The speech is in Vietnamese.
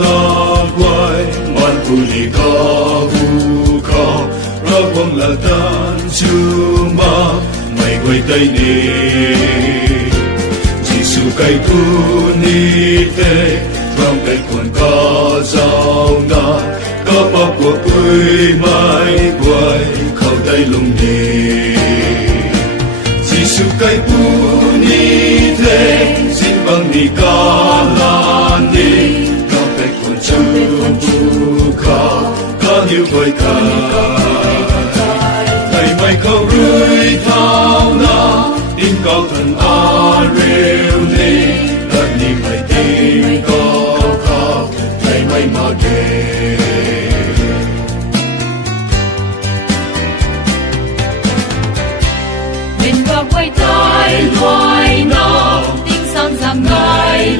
la quay man phu li ka hu ka ra quang la tan chu ma mai quay tay ni Giêsu cây tu ni te trong cây cuốn ca giao na ca ba của ơi mai quay khâu tay lung ni Giêsu cây tu ni te xin bằng ni ca la ni trong cây cuốn chung tu ca nhiều quay ca thầy mai khâu rơi thao na tin cao thần a rêu ni đất ni mai tin cao cao thầy mai mà kề mình vào quay tay loài nào tiếng sang giảm ngài